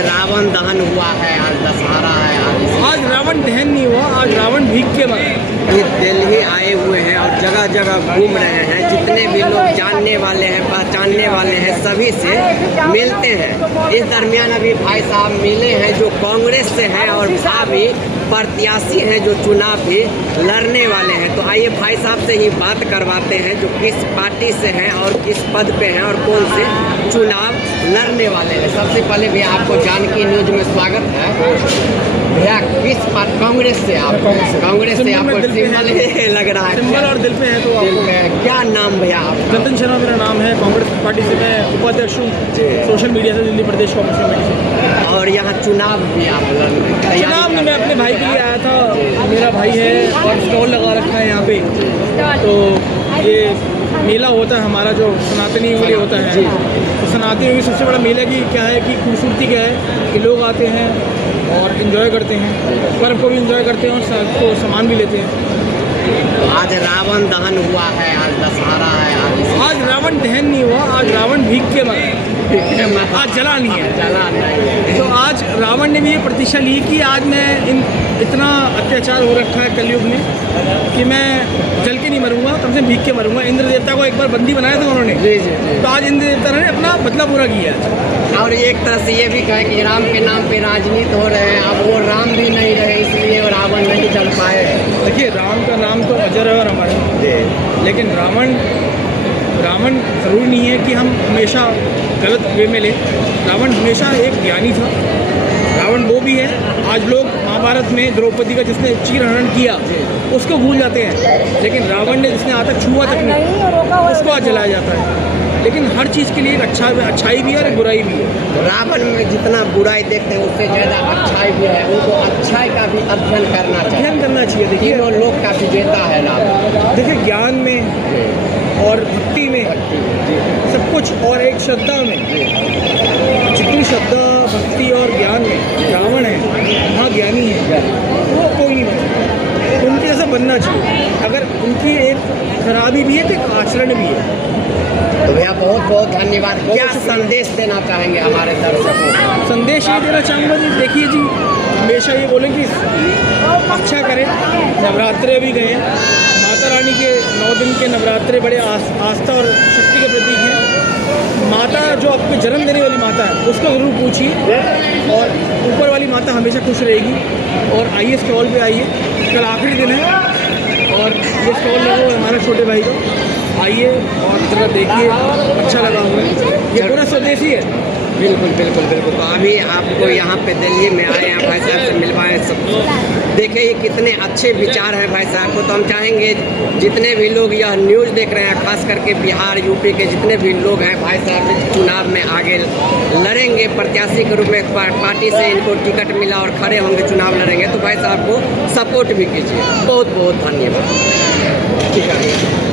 रावण दहन हुआ है, आज दशहरा है। आज रावण दहन नहीं हुआ, आज रावण भीग के मरा। ये दिल्ली आए हुए हैं और जगह जगह घूम रहे हैं। जितने भी लोग जानने वाले हैं, पहचानने वाले हैं, सभी से मिलते हैं। इस दरमियान अभी भाई साहब मिले हैं जो कांग्रेस से हैं और भावी प्रत्याशी हैं जो चुनाव भी लड़ने वाले हैं। तो आइए भाई साहब से ही बात करवाते हैं जो किस पार्टी से हैं और किस पद पे हैं और कौन से चुनाव लड़ने वाले हैं। सबसे पहले भी आपको जानकी न्यूज में स्वागत है। भैया किस पार्टी? कांग्रेस से आप? कांग्रेस से आपको सिंबल लग रहा है, सिंबल और दिल पे है। तो दिल में क्या नाम भैया आपका? जतन शर्मा मेरा नाम है। कांग्रेस पार्टी से मैं उपाध्यक्ष हूँ, सोशल मीडिया से, दिल्ली प्रदेश कांग्रेस कमेटी से। और यहाँ चुनाव भी आप चुनाव में मैं अपने भाई के लिए आया था। मेरा भाई है और स्टॉल लगा रखा है यहाँ पे। तो ये मेला होता है हमारा जो सनातनी मेले होता है। तो सनातनी में सबसे बड़ा मेला की क्या है कि खूबसूरती क्या है कि लोग आते हैं और इन्जॉय करते हैं, पर्व को भी इन्जॉय करते हैं और को सामान भी लेते हैं। आज रावण दहन हुआ है, आज दशहरा है। आज रावण दहन नहीं हुआ, आज रावण भीग के मरा। आज जला नहीं है, जला नहीं। तो आज रावण ने भी ये प्रतिष्ठा ली कि आज मैं इतना अत्याचार हो रखा है कलयुग में कि मैं जल के नहीं मरूंगा, कम से भीग के मरूंगा। इंद्र देवता को एक बार बंदी बनाया था उन्होंने। जी जी जी। तो आज इंद्र देवता ने अपना बदला पूरा किया। और एक तरह से ये भी कहे कि राम के नाम पे राजनीति हो रहे हैं। अब वो राम भी नहीं रहे, इसलिए वो रावण नहीं चल पाए। देखिए, राम का नाम तो अजर है और अमर है, लेकिन रावण ज़रूरी नहीं है कि हम हमेशा गलत वे में लें। रावण हमेशा एक ज्ञानी था। रावण वो भी है। आज लोग महाभारत में द्रौपदी का जिसने चीरहरण किया उसको भूल जाते हैं, लेकिन रावण ने जिसने आज तक छुआ तक नहीं उसको आज जलाया जाता है। लेकिन हर चीज़ के लिए एक अच्छाई भी है और एक बुराई भी है। रावण में जितना बुराई देखते हैं उससे ज़्यादा अच्छाई भी है। उनको अच्छाई का भी अध्ययन करना चाहिए। देखिए, वो लोग का विजेता है रावण। देखिए, ज्ञान में और भक्ति में सब कुछ, और एक श्रद्धा में, जितनी श्रद्धा भक्ति और ज्ञान में रावण है, वहाँ ज्ञानी है, वो कोई नहीं बन सकता। उनके जैसा बनना चाहिए। अगर उनकी एक खराबी भी है तो एक आचरण भी है। तो भैया बहुत बहुत धन्यवाद। क्या संदेश देना चाहेंगे हमारे दर्शकों को? संदेश ये देना चाहूँगा जी, देखिए जी, हमेशा ये बोलें कि अच्छा करें। नवरात्रे भी गए, माता रानी के 9 दिन के नवरात्रे बड़े आस्था और शक्ति के प्रतीक हैं। माता जो आपको जन्म देने वाली माता है उसको ज़रूर पूछिए, और ऊपर वाली माता हमेशा खुश रहेगी। और आइए, स्टॉल पे आइए, कल आखिरी दिन है और ये स्टॉल लगा हुआ है हमारे छोटे भाई को। आइए और जरा देखिए, अच्छा लगा हुआ है। ये पूरा स्वदेशी है। बिल्कुल बिल्कुल बिल्कुल। तो अभी आपको यहाँ पे दिल्ली में आए हैं, भाई साहब से मिलवाएं सबको। देखिए ये कितने अच्छे विचार हैं भाई साहब को। तो हम चाहेंगे जितने भी लोग यह न्यूज़ देख रहे हैं, खास करके बिहार यूपी के जितने भी लोग हैं, भाई साहब चुनाव में आगे लड़ेंगे प्रत्याशी के रूप में। पार्टी से इनको टिकट मिला और खड़े होंगे, चुनाव लड़ेंगे। तो भाई साहब को सपोर्ट भी कीजिए। बहुत बहुत धन्यवाद। ठीक है।